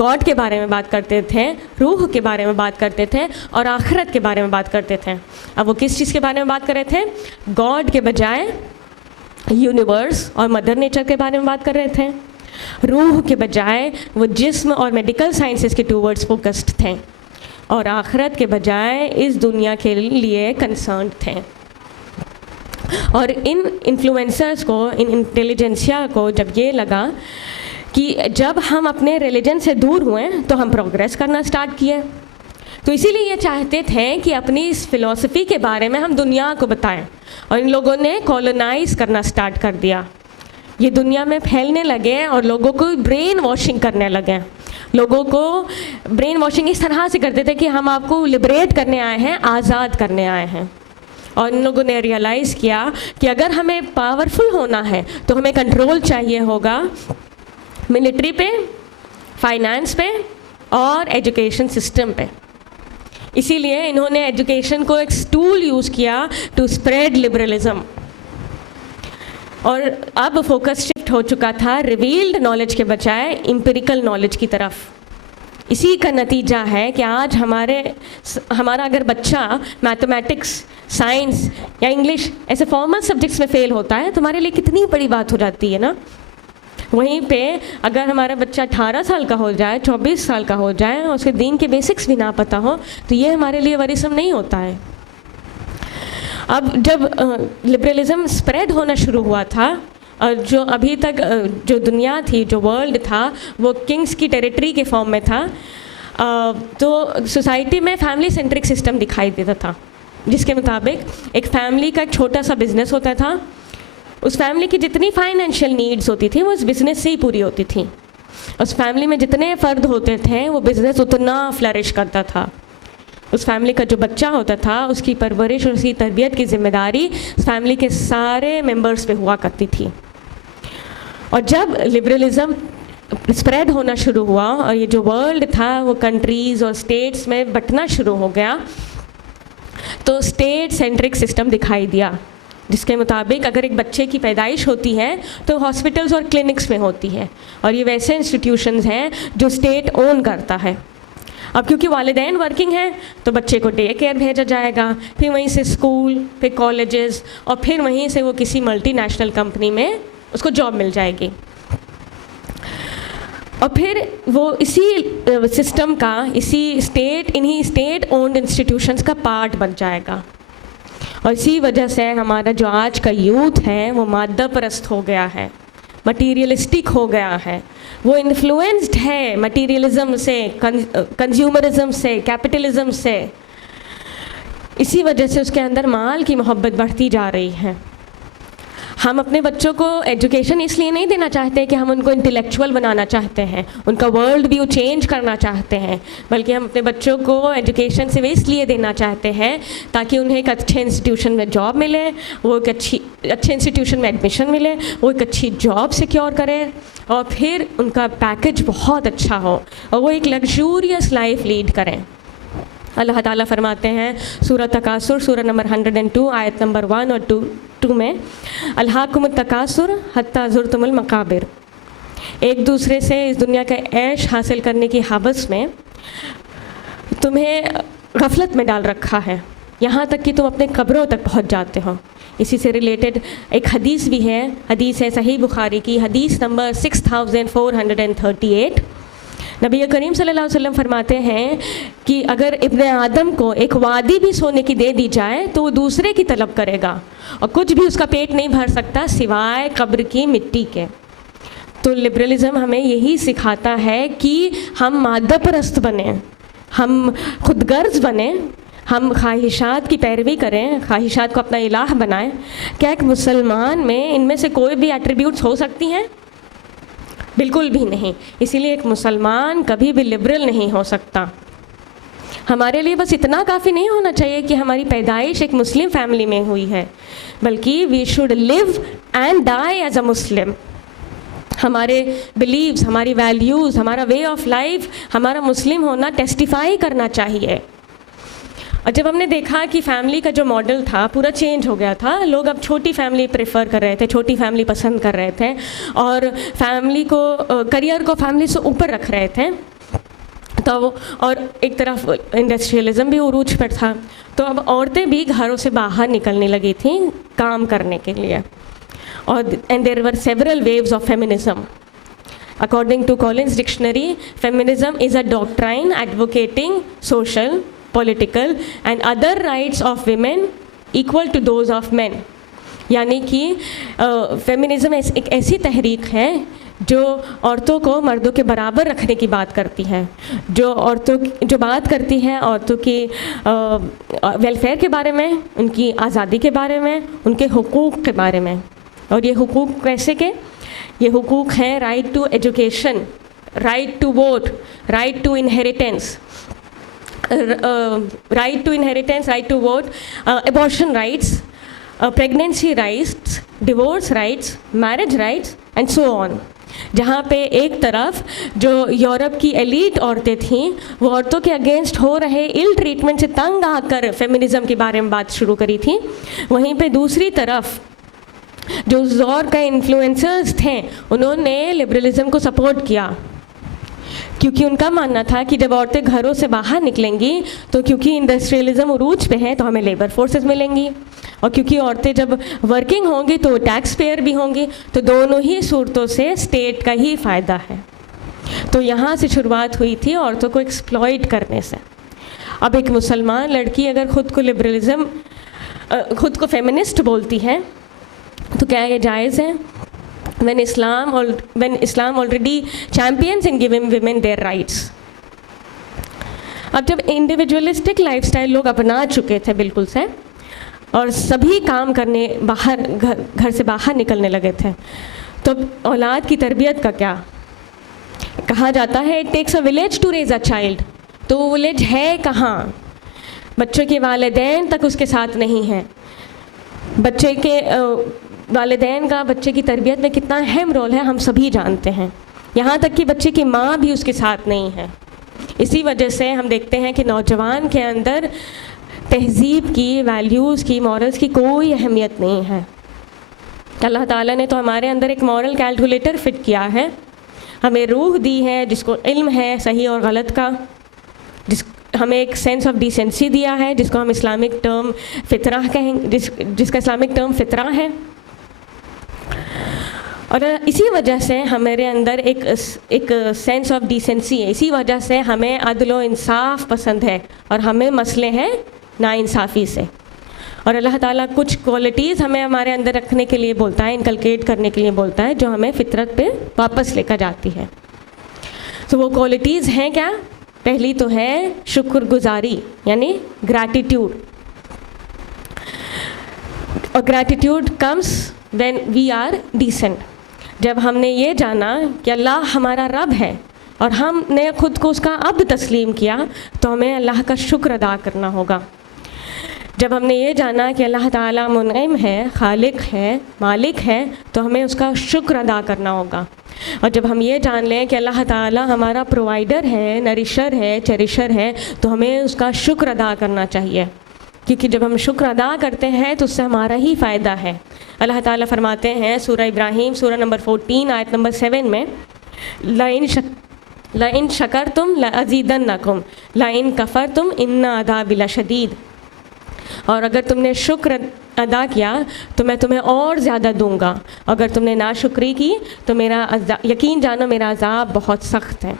گاڈ کے بارے میں بات کرتے تھے، روح کے بارے میں بات کرتے تھے اور آخرت کے بارے میں بات کرتے تھے، اب وہ کس چیز کے بارے میں بات کر رہے تھے؟ گاڈ کے بجائے یونیورس اور مدر نیچر کے بارے میں بات کر رہے تھے. روح کے بجائے وہ جسم اور میڈیکل سائنسز کے ٹوورڈز فوکسڈ تھے، اور آخرت کے بجائے اس دنیا کے لیے کنسرنڈ تھے. اور ان انفلوئنسرز کو، ان انٹیلیجنسیا کو جب یہ لگا کہ جب ہم اپنے ریلیجن سے دور ہوئے تو ہم پروگریس کرنا سٹارٹ کیے، تو اسی لیے یہ چاہتے تھے کہ اپنی اس فلسفی کے بارے میں ہم دنیا کو بتائیں. اور ان لوگوں نے کالونائز کرنا سٹارٹ کر دیا، یہ دنیا میں پھیلنے لگے اور لوگوں کو برین واشنگ کرنے لگے. لوگوں کو برین واشنگ اس طرح سے کرتے تھے کہ ہم آپ کو لبریٹ کرنے آئے ہیں، آزاد کرنے آئے ہیں. اور ان لوگوں نے ریئلائز کیا کہ اگر ہمیں پاورفل ہونا ہے تو ہمیں کنٹرول چاہیے ہوگا ملٹری پہ، فائنانس پہ اور ایجوکیشن سسٹم پہ. اسی لیے انہوں نے ایجوکیشن کو ایک ٹول یوز کیا ٹو اسپریڈ لبرلزم. اور اب فوکس شفٹ ہو چکا تھا ریویلڈ نالج کے بجائے امپیریکل نالج کی طرف. اسی کا نتیجہ ہے کہ آج ہمارا اگر بچہ میتھمیٹکس، سائنس یا انگلش ایسے فارمل سبجیکٹس میں فیل ہوتا ہے تو ہمارے لیے کتنی بڑی بات ہو جاتی ہے نا. وہیں پہ اگر ہمارا بچہ 18 سال کا ہو جائے، 24 سال کا ہو جائے اور اس کے دین کے بیسکس بھی نہ پتہ ہو تو یہ ہمارے لیے ورثم نہیں ہوتا ہے. اب جب لبرلزم اسپریڈ ہونا شروع ہوا تھا اور جو ابھی تک جو دنیا تھی، جو ورلڈ تھا، وہ کنگس کی ٹیریٹری کے فارم میں تھا. تو سوسائٹی میں فیملی سینٹرک سسٹم دکھائی دیتا تھا، جس کے مطابق ایک فیملی کا ایک چھوٹا سا بزنس ہوتا تھا. اس فیملی کی جتنی فائنینشیل نیڈز ہوتی تھیں وہ اس بزنس سے ہی پوری ہوتی تھیں. اس فیملی میں جتنے فرد ہوتے تھے وہ بزنس اتنا فلرش کرتا تھا. اس فیملی کا جو بچہ ہوتا تھا اس کی پرورش اور اس کی تربیت کی ذمہ داری اس فیملی کے سارے ممبرس پہ ہوا کرتی تھی. اور جب لبرلزم اسپریڈ ہونا شروع ہوا اور یہ جو ورلڈ تھا وہ کنٹریز اور اسٹیٹس میں بٹنا شروع ہو گیا، تو اسٹیٹ سینٹرک سسٹم دکھائی دیا، جس کے مطابق اگر ایک بچے کی پیدائش ہوتی ہے تو ہاسپٹلس اور کلینکس میں ہوتی ہے، اور یہ ویسے انسٹیٹیوشنز ہیں جو اسٹیٹ اون کرتا ہے. اب کیونکہ والدین ورکنگ ہیں تو بچے کو ڈے کیئر بھیجا جائے گا، پھر وہیں سے اسکول، پھر کالجز، اور پھر وہیں سے وہ کسی ملٹی نیشنل کمپنی میں اس کو جاب مل جائے گی. اور پھر وہ اسی سسٹم کا، انہی اسٹیٹ اونڈ انسٹیٹیوشنز کا پارٹ بن جائے گا. اور اسی وجہ سے ہمارا جو آج کا یوتھ ہے وہ مادہ پرست ہو گیا ہے، مٹیریلسٹک ہو گیا ہے، وہ انفلوئنسڈ ہے مٹیریلزم سے، کنزیومرزم سے، کیپٹلزم سے. اسی وجہ سے اس کے اندر مال کی محبت بڑھتی جا رہی ہے. ہم اپنے بچوں کو ایجوکیشن اس لیے نہیں دینا چاہتے کہ ہم ان کو انٹلیکچوئل بنانا چاہتے ہیں، ان کا ورلڈ ویو چینج کرنا چاہتے ہیں، بلکہ ہم اپنے بچوں کو ایجوکیشن سے اس لیے دینا چاہتے ہیں تاکہ انہیں ایک اچھے انسٹیٹیوشن میں جاب ملے، وہ ایک اچھے انسٹیٹیوشن میں ایڈمیشن ملے، وہ ایک اچھی جاب سیکیور کریں، اور پھر ان کا پیکج بہت اچھا ہو اور وہ ایک لگژوریس لائف لیڈ کریں. اللہ تعالیٰ فرماتے ہیں سورہ تکاثر، سورہ نمبر 102 آیت نمبر 1 اور 2 میں، الہاکم التکاثر حتی زرتم المقابر. ایک دوسرے سے اس دنیا کا عیش حاصل کرنے کی حوث میں تمہیں غفلت میں ڈال رکھا ہے، یہاں تک کہ تم اپنے قبروں تک پہنچ جاتے ہو. اسی سے ریلیٹڈ ایک حدیث بھی ہے، حدیث ہے صحیح بخاری کی، حدیث نمبر 6438. نبی کریم صلی اللہ علیہ وسلم فرماتے ہیں کہ اگر ابن آدم کو ایک وادی بھی سونے کی دے دی جائے تو وہ دوسرے کی طلب کرے گا، اور کچھ بھی اس کا پیٹ نہیں بھر سکتا سوائے قبر کی مٹی کے. تو لبرلزم ہمیں یہی سکھاتا ہے کہ ہم مادہ پرست بنیں، ہم خود غرض بنیں، ہم خواہشات کی پیروی کریں، خواہشات کو اپنا الہ بنائیں. کیا ایک مسلمان میں ان میں سے کوئی بھی ایٹریبیوٹس ہو سکتی ہیں؟ بالکل بھی نہیں. اسی لیے ایک مسلمان کبھی بھی لبرل نہیں ہو سکتا. ہمارے لیے بس اتنا کافی نہیں ہونا چاہیے کہ ہماری پیدائش ایک مسلم فیملی میں ہوئی ہے، بلکہ we should live and die as a Muslim. ہمارے بلیوز، ہماری ویلیوز، ہمارا وے آف لائف، ہمارا مسلم ہونا ٹیسٹیفائی کرنا چاہیے. اور جب ہم نے دیکھا کہ فیملی کا جو ماڈل تھا پورا چینج ہو گیا تھا، لوگ اب چھوٹی فیملی پریفر کر رہے تھے، چھوٹی فیملی پسند کر رہے تھے، اور فیملی کو، کریئر کو فیملی سے اوپر رکھ رہے تھے. تو اور ایک طرف انڈسٹریلزم بھی عروج پر تھا، تو اب عورتیں بھی گھروں سے باہر نکلنے لگی تھیں کام کرنے کے لیے. اور and there were several views of feminism. According to Collins Dictionary, feminism is a doctrine advocating social, political and other rights of women equal to those of men. یعنی کہ فیمنزم ایک ایسی تحریک ہے جو عورتوں کو مردوں کے برابر رکھنے کی بات کرتی ہے، جو بات کرتی ہے عورتوں کی ویلفیئر کے بارے میں، ان کی آزادی کے بارے میں، ان کے حقوق کے بارے میں. اور یہ حقوق کیسے کے؟ یہ حقوق ہیں right to education, right to vote, right to inheritance, right to vote, abortion rights, pregnancy rights, divorce rights, marriage rights and so on. جہاں پہ ایک طرف جو یورپ کی ایلیٹ عورتیں تھیں وہ عورتوں کے اگینسٹ ہو رہے ال ٹریٹمنٹ سے تنگ آ کر فیمنزم کے بارے میں بات شروع کری تھی، وہیں پہ دوسری طرف جو اس دور کا انفلوئنسرز تھے انہوں نے لبرلزم کو سپورٹ کیا، کیونکہ ان کا ماننا تھا کہ جب عورتیں گھروں سے باہر نکلیں گی تو کیونکہ انڈسٹریلزم عروج پہ ہے تو ہمیں لیبر فورسز ملیں گی، اور کیونکہ عورتیں جب ورکنگ ہوں گی تو ٹیکس پیئر بھی ہوں گی، تو دونوں ہی صورتوں سے اسٹیٹ کا ہی فائدہ ہے. تو یہاں سے شروعات ہوئی تھی عورتوں کو ایکسپلائٹ کرنے سے. اب ایک مسلمان لڑکی اگر خود کو فیمنسٹ بولتی ہے تو کیا یہ جائز ہے؟ when Islam already champions in giving women their rights. اب جب انڈیویجولسٹک لائف اسٹائل لوگ اپنا چکے تھے بالکل سے اور سبھی کام کرنے گھر سے باہر نکلنے لگے تھے، تو اولاد کی تربیت کا کیا؟ کہا جاتا ہے it takes a village to raise a child. تو وہ ولیج ہے کہاں؟ بچوں کے والدین تک اس کے ساتھ نہیں ہیں. بچے کے والدین کا بچے کی تربیت میں کتنا اہم رول ہے ہم سبھی جانتے ہیں، یہاں تک کہ بچے کی ماں بھی اس کے ساتھ نہیں ہے. اسی وجہ سے ہم دیکھتے ہیں کہ نوجوان کے اندر تہذیب کی، ویلیوز کی، مورلز کی کوئی اہمیت نہیں ہے. اللہ تعالیٰ نے تو ہمارے اندر ایک مورل کیلکولیٹر فٹ کیا ہے، ہمیں روح دی ہے جس کو علم ہے صحیح اور غلط کا، ہمیں ایک سینس آف ڈیسنسی دیا ہے جس کو ہم اسلامک ٹرم فطرہ کہیں، جس کا اسلامک ٹرم فطرہ ہے. اور اسی وجہ سے ہمارے اندر ایک سینس آف ڈیسنسی ہے، اسی وجہ سے ہمیں عدل و انصاف پسند ہے اور ہمیں مسئلے ہیں ناانصافی سے. اور اللہ تعالیٰ کچھ کوالٹیز ہمیں ہمارے اندر رکھنے کے لیے بولتا ہے، انکلکیٹ کرنے کے لیے بولتا ہے، جو ہمیں فطرت پہ واپس لے کر جاتی ہے. تو وہ کوالٹیز ہیں کیا؟ پہلی تو ہے شکر گزاری، یعنی گریٹیٹیوڈ. اور gratitude comes when we are decent. جب ہم نے یہ جانا کہ اللہ ہمارا رب ہے اور ہم نے خود کو اس کا عبد تسلیم کیا، تو ہمیں اللہ کا شکر ادا کرنا ہوگا. جب ہم نے یہ جانا کہ اللہ تعالیٰ منعم ہے، خالق ہے، مالک ہے، تو ہمیں اس کا شکر ادا کرنا ہوگا. اور جب ہم یہ جان لیں کہ اللہ تعالیٰ ہمارا پرووائڈر ہے، نریشر ہے، چیریشر ہے، تو ہمیں اس کا شکر ادا کرنا چاہیے، کیونکہ جب ہم شکر ادا کرتے ہیں تو اس سے ہمارا ہی فائدہ ہے. اللہ تعالیٰ فرماتے ہیں سورہ ابراہیم سورہ نمبر 14 آیت نمبر 7 میں، لَإِن شَكَرْتُمْ لَأَزِيدَنَّكُمْ لَإِن كَفَرْتُمْ إِنَّ عَذَابِي لَشَدِيدٌ. اور اگر تم نے شکر ادا کیا تو میں تمہیں اور زیادہ دوں گا، اگر تم نے ناشکری کی تو میرا یقین جانو میرا عذاب بہت سخت ہے.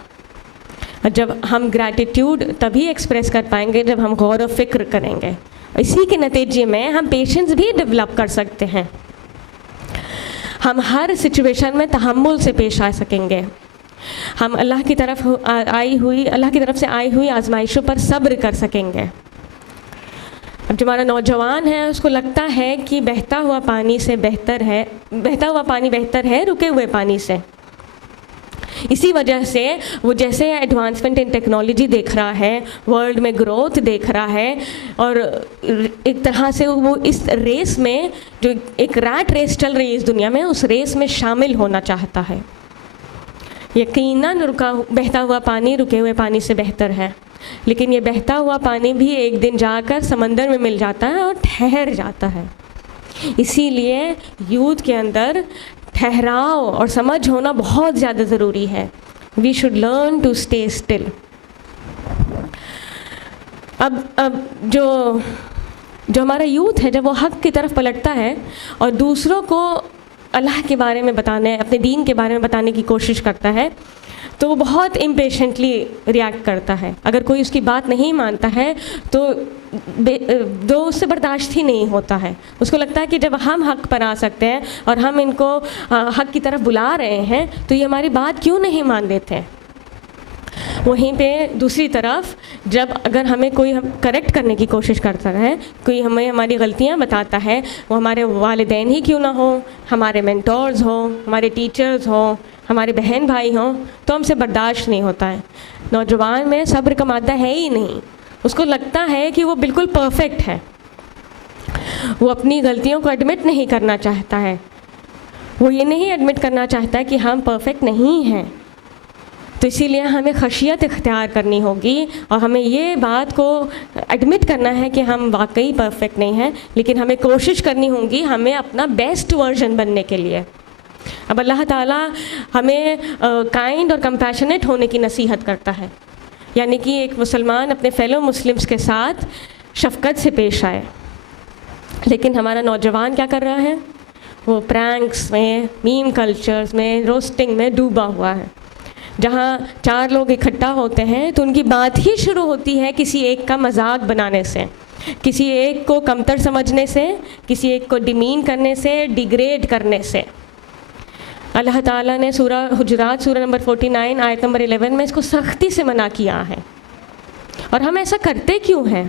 اور جب ہم گریٹیٹیوڈ تبھی ایکسپریس کر پائیں گے جب ہم غور و فکر کریں گے. اسی کے نتیجے میں ہم پیشنس بھی ڈیولپ کر سکتے ہیں، ہم ہر سچویشن میں تحمل سے پیش آ سکیں گے، ہم اللہ کی طرف سے آئی ہوئی آزمائشوں پر صبر کر سکیں گے. اب جو ہمارا نوجوان ہے اس کو لگتا ہے کہ بہتا ہوا پانی بہتر ہے رکے ہوئے پانی سے. اسی وجہ سے وہ جیسے ایڈوانسمنٹ ان ٹیکنالوجی دیکھ رہا ہے، ورلڈ میں گروتھ دیکھ رہا ہے، اور ایک طرح سے وہ اس ریس میں جو ایک ریٹ ریس چل رہی ہے اس دنیا میں، اس ریس میں شامل ہونا چاہتا ہے. یقیناً بہتا ہوا پانی رکے ہوئے پانی سے بہتر ہے، لیکن یہ بہتا ہوا پانی بھی ایک دن جا کر سمندر میں مل جاتا ہے اور ٹھہر جاتا ہے. اسی لیے یوتھ کے اندر ٹھہراؤ اور سمجھ ہونا بہت زیادہ ضروری ہے. We should learn to stay still. اب جو ہمارا یوتھ ہے جب وہ حق کی طرف پلٹتا ہے اور دوسروں کو اللہ کے بارے میں بتانے، اپنے دین کے بارے میں بتانے کی کوشش کرتا ہے، تو وہ بہت امپیشنٹلی ریئیکٹ کرتا ہے. اگر کوئی اس کی بات نہیں مانتا ہے تو اس سے برداشت ہی نہیں ہوتا ہے. اس کو لگتا ہے کہ جب ہم حق پر آ سکتے ہیں اور ہم ان کو حق کی طرف بلا رہے ہیں تو یہ ہماری بات کیوں نہیں مان لیتے. وہیں پہ دوسری طرف جب اگر ہمیں کوئی کریکٹ کرنے کی کوشش کرتا ہے، کوئی ہمیں ہماری غلطیاں بتاتا ہے، وہ ہمارے والدین ہی کیوں نہ ہوں، ہمارے مینٹورز ہوں، ہمارے ٹیچرز ہوں، ہمارے بہن بھائی ہوں، تو ہم سے برداشت نہیں ہوتا ہے. نوجوان میں صبر کا مادہ ہے ہی نہیں. اس کو لگتا ہے کہ وہ بالکل پرفیکٹ ہے، وہ اپنی غلطیوں کو ایڈمٹ نہیں کرنا چاہتا ہے، وہ یہ نہیں ایڈمٹ کرنا چاہتا کہ ہم پرفیکٹ نہیں ہیں. تو اسی لیے ہمیں خشیت اختیار کرنی ہوگی اور ہمیں یہ بات کو ایڈمٹ کرنا ہے کہ ہم واقعی پرفیکٹ نہیں ہیں، لیکن ہمیں کوشش کرنی ہوگی ہمیں اپنا بیسٹ ورژن بننے کے لیے. اب اللہ تعالیٰ ہمیں کائنڈ اور کمپیشنیٹ ہونے کی نصیحت کرتا ہے، یعنی کہ ایک مسلمان اپنے فیلو مسلمس کے ساتھ شفقت سے پیش آئے. لیکن ہمارا نوجوان کیا کر رہا ہے؟ وہ پرینکس میں، میم کلچرز میں، روسٹنگ میں ڈوبا ہوا ہے. جہاں 4 لوگ اکٹھا ہوتے ہیں تو ان کی بات ہی شروع ہوتی ہے کسی ایک کا مذاق بنانے سے، کسی ایک کو کمتر سمجھنے سے، کسی ایک کو ڈیمین کرنے سے، ڈیگریڈ کرنے سے. اللہ تعالیٰ نے سورہ حجرات سورہ نمبر 49 آیت نمبر 11 میں اس کو سختی سے منع کیا ہے. اور ہم ایسا کرتے کیوں ہیں؟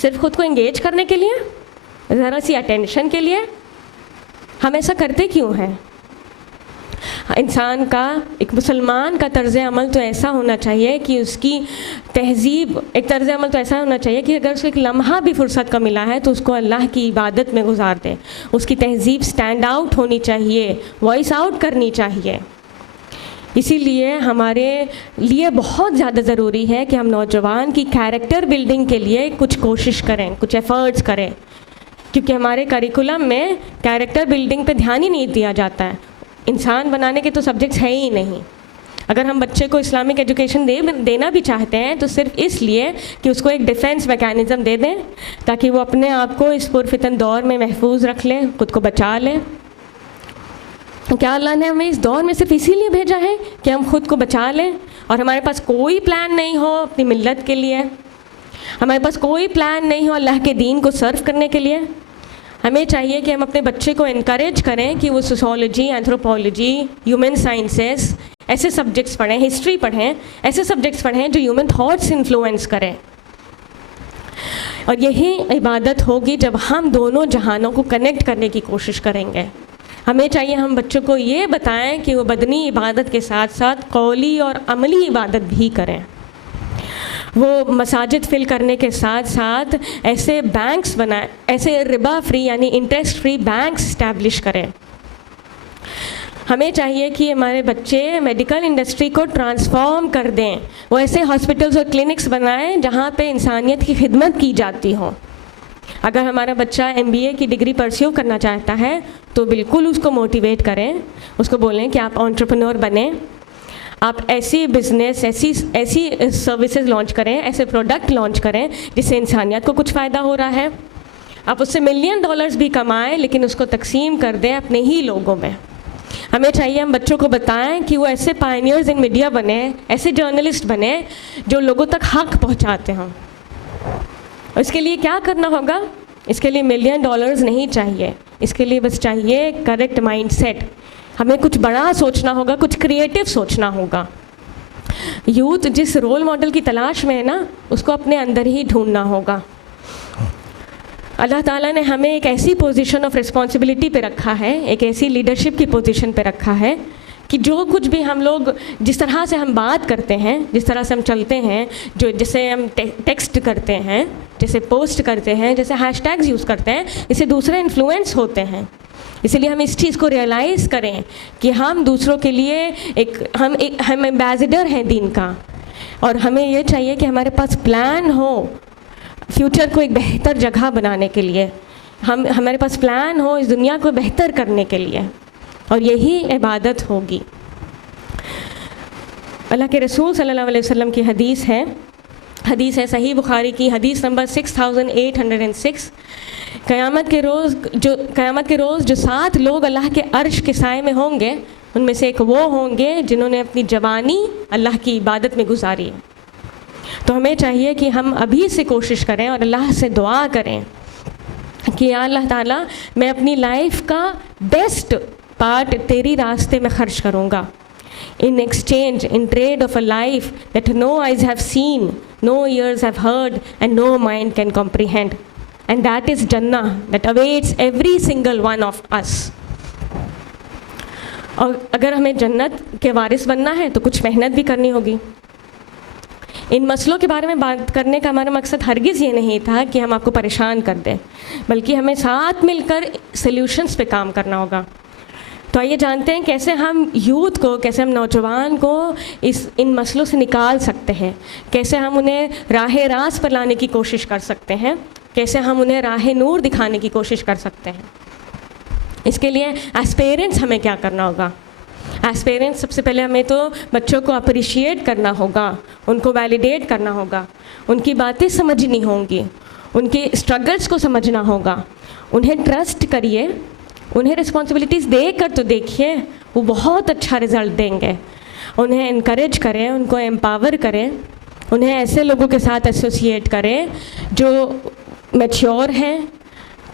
صرف خود کو انگیج کرنے کے لیے، ذرا سی اٹینشن کے لیے ہم ایسا کرتے کیوں ہیں؟ انسان کا، ایک مسلمان کا طرز عمل تو ایسا ہونا چاہیے کہ اس کی تہذیب، ایک طرز عمل تو ایسا ہونا چاہیے کہ اگر اس کو ایک لمحہ بھی فرصت کا ملا ہے تو اس کو اللہ کی عبادت میں گزار دے. اس کی تہذیب سٹینڈ آؤٹ ہونی چاہیے، وائس آؤٹ کرنی چاہیے. اسی لیے ہمارے لیے بہت زیادہ ضروری ہے کہ ہم نوجوان کی کیریکٹر بلڈنگ کے لیے کچھ کوشش کریں، کچھ ایفرٹس کریں، کیونکہ ہمارے کریکولم میں کیریکٹر بلڈنگ پہ دھیان ہی نہیں دیا جاتا ہے. انسان بنانے کے تو سبجیکٹس ہیں ہی نہیں. اگر ہم بچے کو اسلامک ایجوکیشن دینا بھی چاہتے ہیں تو صرف اس لیے کہ اس کو ایک ڈیفینس میکینزم دے دیں تاکہ وہ اپنے آپ کو اس پرفتن دور میں محفوظ رکھ لیں، خود کو بچا لیں. کیا اللہ نے ہمیں اس دور میں صرف اسی لیے بھیجا ہے کہ ہم خود کو بچا لیں اور ہمارے پاس کوئی پلان نہیں ہو اپنی ملت کے لیے، ہمارے پاس کوئی پلان نہیں ہو اللہ کے دین کو سرو کرنے کے لیے؟ ہمیں چاہیے کہ ہم اپنے بچے کو انکریج کریں کہ وہ سوسیولوجی، اینتھروپولوجی، ہیومن سائنسز ایسے سبجیکٹس پڑھیں، ہسٹری پڑھیں، ایسے سبجیکٹس پڑھیں جو ہیومن تھاٹس انفلوئنس کریں. اور یہی عبادت ہوگی جب ہم دونوں جہانوں کو کنیکٹ کرنے کی کوشش کریں گے. ہمیں چاہیے ہم بچوں کو یہ بتائیں کہ وہ بدنی عبادت کے ساتھ ساتھ قولی اور عملی عبادت بھی کریں. وہ مساجد فل کرنے کے ساتھ ساتھ ایسے بینکس بنائیں، ایسے ربا فری یعنی انٹرسٹ فری بینکس اسٹیبلش کریں. ہمیں چاہیے کہ ہمارے بچے میڈیکل انڈسٹری کو ٹرانسفارم کر دیں، وہ ایسے ہاسپٹلز اور کلینکس بنائیں جہاں پہ انسانیت کی خدمت کی جاتی ہو. اگر ہمارا بچہ MBA کی ڈگری پرسیو کرنا چاہتا ہے تو بالکل اس کو موٹیویٹ کریں، اس کو بولیں کہ آپ انٹرپرینور بنیں، آپ ایسی بزنس، ایسی سروسز لانچ کریں، ایسے پروڈکٹ لانچ کریں جس سے انسانیت کو کچھ فائدہ ہو رہا ہے. آپ اس سے $1 ملین بھی کمائیں لیکن اس کو تقسیم کر دیں اپنے ہی لوگوں میں. ہمیں چاہیے ہم بچوں کو بتائیں کہ وہ ایسے پائنیئرز ان میڈیا بنیں، ایسے جرنلسٹ بنیں جو لوگوں تک حق پہنچاتے ہوں. اس کے لیے کیا کرنا ہوگا؟ اس کے لیے $1 ملین نہیں چاہیے، اس کے لیے بس چاہیے کریکٹ مائنڈ سیٹ. ہمیں کچھ بڑا سوچنا ہوگا، کچھ کریٹو سوچنا ہوگا. یوتھ جس رول ماڈل کی تلاش میں ہے نا، اس کو اپنے اندر ہی ڈھونڈنا ہوگا. اللہ تعالیٰ نے ہمیں ایک ایسی پوزیشن آف رسپانسبلٹی پہ رکھا ہے، ایک ایسی لیڈرشپ کی پوزیشن پہ رکھا ہے کہ جو کچھ بھی ہم لوگ، جس طرح سے ہم بات کرتے ہیں، جس طرح سے ہم چلتے ہیں، جسے ہم ٹیکسٹ کرتے ہیں، جیسے پوسٹ کرتے ہیں، جیسے ہیش ٹیگز یوز کرتے ہیں، اس سے دوسرے انفلوئنس ہوتے ہیں. اسی لیے ہم اس چیز کو ریئلائز کریں کہ ہم دوسروں کے لیے ہم ایمبیسڈر ہیں دین کا. اور ہمیں یہ چاہیے کہ ہمارے پاس پلان ہو فیوچر کو ایک بہتر جگہ بنانے کے لیے، ہمارے پاس پلان ہو اس دنیا کو بہتر کرنے کے لیے، اور یہی عبادت ہوگی. اللہ کے رسول صلی اللہ علیہ وسلم کی حدیث ہے صحیح بخاری کی حدیث نمبر 6806. قیامت کے روز جو 7 لوگ اللہ کے عرش کے سائے میں ہوں گے، ان میں سے ایک وہ ہوں گے جنہوں نے اپنی جوانی اللہ کی عبادت میں گزاری. تو ہمیں چاہیے کہ ہم ابھی سے کوشش کریں اور اللہ سے دعا کریں کہ یا اللہ تعالیٰ میں اپنی لائف کا بیسٹ پارٹ تیری راستے میں خرچ کروں گا. In exchange, in trade of a life that no eyes have seen, no ears have heard, and no mind can comprehend. And that is Jannah that awaits every single one of us. اور اگر ہمیں جنت کے وارث بننا ہے تو کچھ محنت بھی کرنی ہوگی. ان مسئلوں کے بارے میں بات کرنے کا ہمارا مقصد ہرگز یہ نہیں تھا کہ ہم آپ کو پریشان کر دیں، بلکہ ہمیں ساتھ مل کر سلیوشنز پہ کام کرنا ہوگا. تو آئیے جانتے ہیں کیسے ہم یوتھ کو، کیسے ہم نوجوان کو ان مسئلوں سے نکال سکتے ہیں، کیسے ہم انہیں راہ راست پر لانے کی کوشش کر سکتے ہیں، کیسے ہم انہیں راہ نور دکھانے کی کوشش کر سکتے ہیں. اس کے لیے ایز پیرنٹس ہمیں کیا کرنا ہوگا؟ ایز پیرنٹس سب سے پہلے ہمیں تو بچوں کو اپریشیٹ کرنا ہوگا، ان کو ویلیڈیٹ کرنا ہوگا، ان کی باتیں سمجھنی ہوں گی، ان کے اسٹرگلس کو سمجھنا ہوگا. انہیں ٹرسٹ کریے، انہیں رسپانسبلٹیز دے کر تو دیکھیے، وہ بہت اچھا رزلٹ دیں گے. انہیں انکریج کریں، ان کو امپاور کریں، انہیں ایسے لوگوں کے ساتھ ایسوسیٹ کریں جو میچیور ہیں،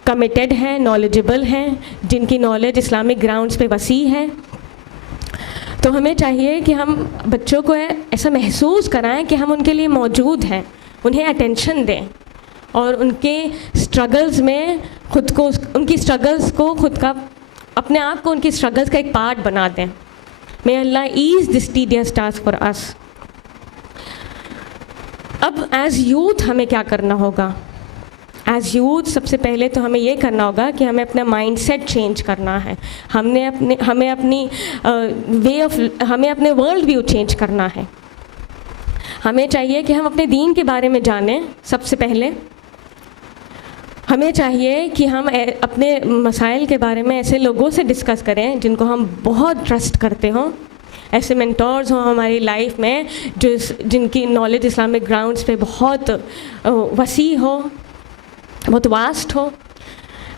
کمیٹڈ ہیں، نالجبل ہیں، جن کی نالج اسلامک گراؤنڈز پہ وسیع ہے. تو ہمیں چاہیے کہ ہم بچوں کو ایسا محسوس کرائیں کہ ہم ان کے لیے موجود ہیں، انہیں اٹینشن دیں اور ان کے اسٹرگلز میں خود کو، ان کی اسٹرگلز کو خود کا، اپنے آپ کو ان کی اسٹرگلز کا ایک پارٹ بنا دیں. May Allah ease this tedious task for us. اب ایز یوتھ ہمیں کیا کرنا ہوگا؟ ایز یوتھ سب سے پہلے تو ہمیں یہ کرنا ہوگا کہ ہمیں اپنا مائنڈ سیٹ چینج کرنا ہے. ہمیں اپنی ہمیں اپنے ورلڈ ویو چینج کرنا ہے. ہمیں چاہیے کہ ہم اپنے دین کے بارے میں جانیں. سب سے پہلے ہمیں چاہیے کہ ہم اپنے مسائل کے بارے میں ایسے لوگوں سے ڈسکس کریں جن کو ہم بہت ٹرسٹ کرتے ہوں، ایسے مینٹورز ہوں ہماری لائف میں جن کی نالج اسلامک گراؤنڈز پہ بہت وسیع ہو، بہت واسٹ ہو.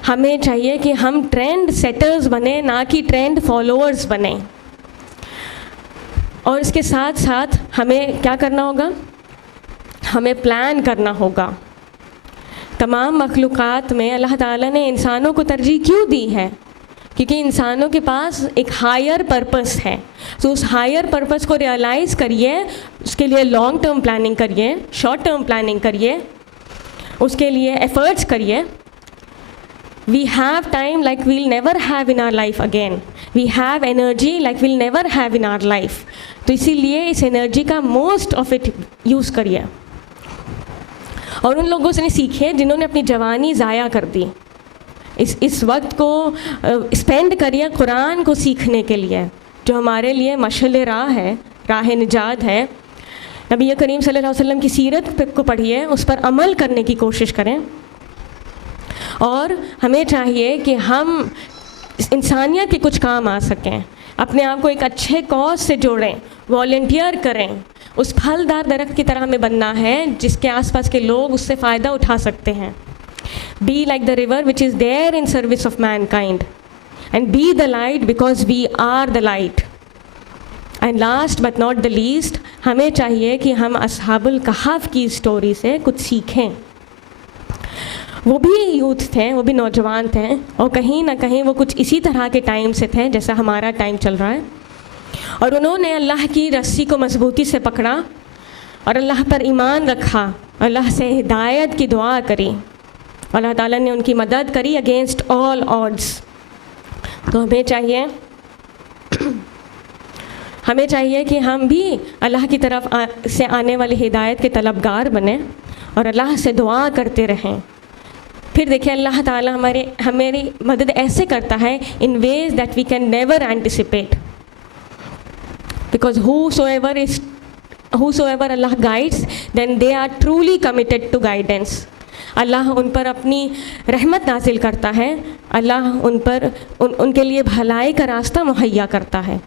ہمیں چاہیے کہ ہم ٹرینڈ سیٹرز بنیں، نہ کہ ٹرینڈ فالوورز بنیں. اور اس کے ساتھ ساتھ ہمیں کیا کرنا ہوگا؟ ہمیں پلان کرنا ہوگا. تمام مخلوقات میں اللہ تعالیٰ نے انسانوں کو ترجیح کیوں دی ہے؟ کیونکہ انسانوں کے پاس ایک ہائر پرپس ہے. تو اس ہائر پرپس کو ریئلائز کریے، اس کے لیے لانگ ٹرم پلاننگ کریے، شارٹ ٹرم پلاننگ کریے، اس کے لیے ایفرٹس کریے. We have time like we'll never have in our life again. We have energy like we'll never have in our life. تو اسی لیے اس انرجی کا موسٹ آف اٹ یوز کریے. اور ان لوگوں سے نہیں سیکھے جنہوں نے اپنی جوانی ضائع کر دی. اس وقت کو اسپینڈ کریے قرآن کو سیکھنے کے لیے، جو ہمارے لیے مشعل راہ ہے، راہ نجات ہے. نبی کریم صلی اللہ علیہ وسلم کی سیرت کو پڑھیے، اس پر عمل کرنے کی کوشش کریں. اور ہمیں چاہیے کہ ہم انسانیت کے کچھ کام آ سکیں، اپنے آپ کو ایک اچھے کاز سے جوڑیں، والنٹیئر کریں. اس پھلدار درخت کی طرح ہمیں بننا ہے جس کے آس پاس کے لوگ اس سے فائدہ اٹھا سکتے ہیں. Be like the river which is there in service of mankind, and be the light because we are the light. And last but not the least, ہمیں چاہیے کہ ہم اصحاب الکہف کی اسٹوری سے کچھ سیکھیں. وہ بھی یوتھ تھے، وہ بھی نوجوان تھے، اور کہیں نہ کہیں وہ کچھ اسی طرح کے ٹائم سے تھے جیسا ہمارا ٹائم چل رہا ہے. اور انہوں نے اللہ کی رسی کو مضبوطی سے پکڑا اور اللہ پر ایمان رکھا، اللہ سے ہدایت کی دعا کری. اللہ تعالیٰ نے ان کی مدد کری اگینسٹ آل آڈس. تو ہمیں چاہیے کہ ہم بھی اللہ کی طرف سے آنے والی ہدایت کے طلبگار بنیں اور اللہ سے دعا کرتے رہیں. پھر دیکھیں اللہ تعالیٰ ہماری مدد ایسے کرتا ہے in ways that we can never anticipate. Because whosoever Allah guides, then they are truly committed to guidance. اللہ ان پر اپنی رحمت نازل کرتا ہے، اللہ ان کے لیے بھلائی کا راستہ مہیا کرتا ہے.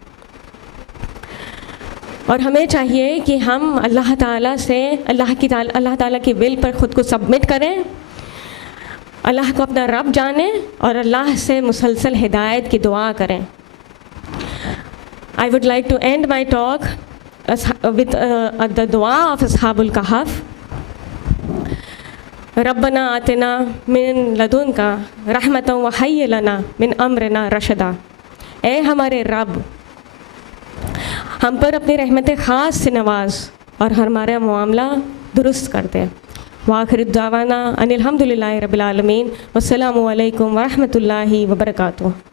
اور ہمیں چاہیے کہ ہم اللہ تعالیٰ سے اللہ تعالیٰ کی ول پر خود کو سبمٹ کریں، اللہ کو اپنا رب جانیں اور اللہ سے مسلسل ہدایت کی دعا کریں. I would like to end my talk with the dua of Ashab al-Kahf. ربنا آتنا من لدنک رحمتا وہیئ لنا من امرنا رشدا. اے ہمارے رب، ہم پر اپنی رحمت خاص سے نواز اور ہمارا معاملہ درست کر دے. وآخر دعوانا ان الحمد للہ رب العالمین، والسلام علیکم ورحمۃ اللہ وبرکاتہ.